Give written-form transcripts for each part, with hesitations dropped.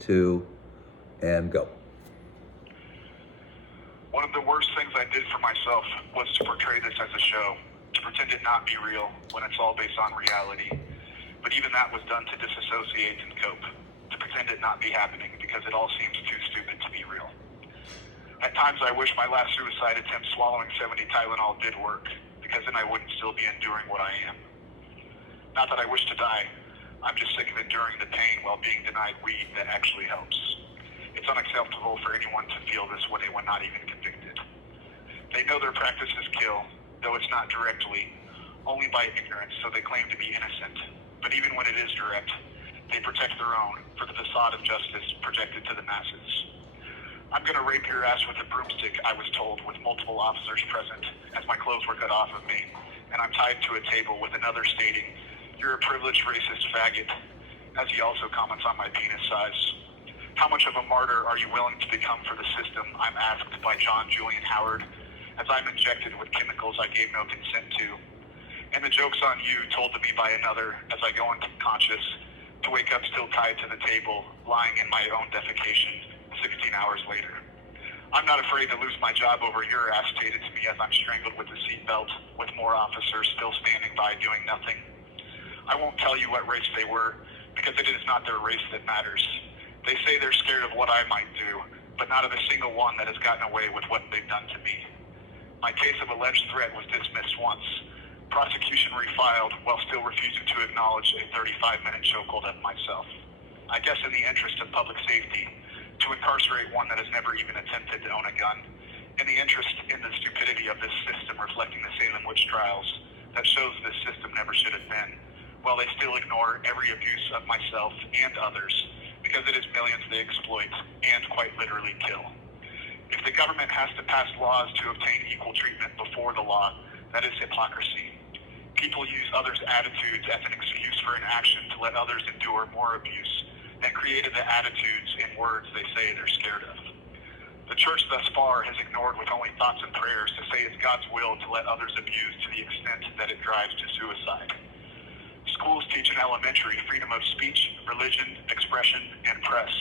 2, and go. One of the worst things I did for myself was to portray this as a show, to pretend it not be real when it's all based on reality. But even that was done to disassociate and cope, to pretend it not be happening because it all seems too stupid to be real. At times I wish my last suicide attempt swallowing 70 Tylenol did work, because then I wouldn't still be enduring what I am. Not that I wish to die, I'm just sick of enduring the pain while being denied weed that actually helps. It's unacceptable for anyone to feel this way when not even convicted. They know their practices kill, though it's not directly, only by ignorance, so they claim to be innocent. But even when it is direct, they protect their own for the facade of justice projected to the masses. I'm going to rape your ass with a broomstick, I was told, with multiple officers present, as my clothes were cut off of me, and I'm tied to a table with another stating, "You're a privileged racist faggot," as he also comments on my penis size. How much of a martyr are you willing to become for the system, I'm asked by John Julian Howard, as I'm injected with chemicals I gave no consent to. And the joke's on you, told to me by another, as I go unconscious, to wake up still tied to the table, lying in my own defecation, 16 hours later. I'm not afraid to lose my job over your ass, stated to me as I'm strangled with the seatbelt, with more officers still standing by doing nothing. I won't tell you what race they were, because it is not their race that matters. They say they're scared of what I might do, but not of a single one that has gotten away with what they've done to me. My case of alleged threat was dismissed once. Prosecution refiled while still refusing to acknowledge a 35-minute chokehold of myself. I guess in the interest of public safety, to incarcerate one that has never even attempted to own a gun, in the interest in the stupidity of this system reflecting the Salem witch trials that shows this system never should have been, while they still ignore every abuse of myself and others, because it is millions they exploit and quite literally kill. If the government has to pass laws to obtain equal treatment before the law, that is hypocrisy. People use others' attitudes as an excuse for an action to let others endure more abuse that created the attitudes and words they say they're scared of. The church thus far has ignored with only thoughts and prayers to say it's God's will to let others abuse to the extent that it drives to suicide. Schools teach in elementary freedom of speech, religion, expression, and press,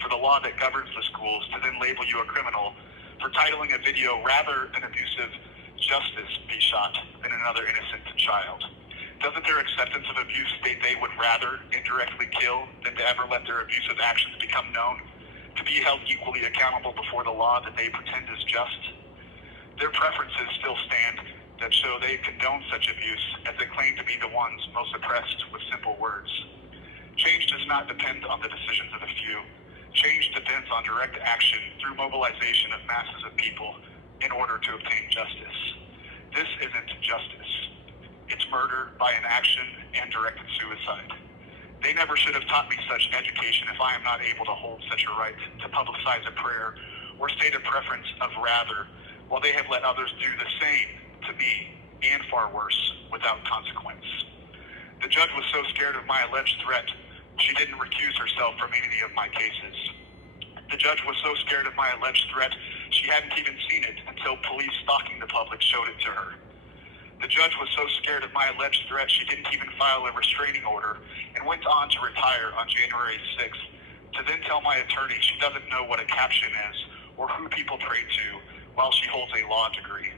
for the law that governs the schools to then label you a criminal for titling a video rather than abusive justice be shot than another innocent child. Doesn't their acceptance of abuse state they would rather indirectly kill than to ever let their abusive actions become known, to be held equally accountable before the law that they pretend is just? Their preferences still stand that show they condone such abuse as they claim to be the ones most oppressed with simple words. Change does not depend on the decisions of a few. Change depends on direct action through mobilization of masses of people in order to obtain justice. This isn't justice. It's murder by inaction and directed suicide. They never should have taught me such education if I am not able to hold such a right to publicize a prayer or state a preference of rather, while they have let others do the same to me, and far worse, without consequence. The judge was so scared of my alleged threat, she didn't recuse herself from any of my cases. The judge was so scared of my alleged threat, she hadn't even seen it until police stalking the public showed it to her. The judge was so scared of my alleged threat, she didn't even file a restraining order and went on to retire on January 6th, to then tell my attorney she doesn't know what a caption is or who people pray to while she holds a law degree.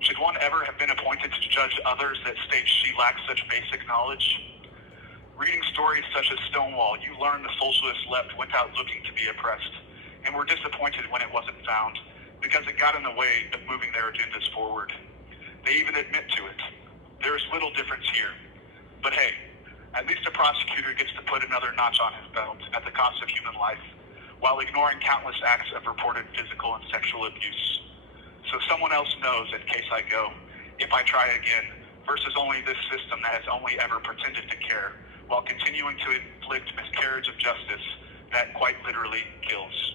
Should one ever have been appointed to judge others that state she lacks such basic knowledge? Reading stories such as Stonewall, you learn the socialist left went out looking to be oppressed and were disappointed when it wasn't found because it got in the way of moving their agendas forward. They even admit to it. There is little difference here. But hey, at least a prosecutor gets to put another notch on his belt at the cost of human life, while ignoring countless acts of reported physical and sexual abuse. So someone else knows in case I go, if I try again, versus only this system that has only ever pretended to care, while continuing to inflict miscarriage of justice that quite literally kills.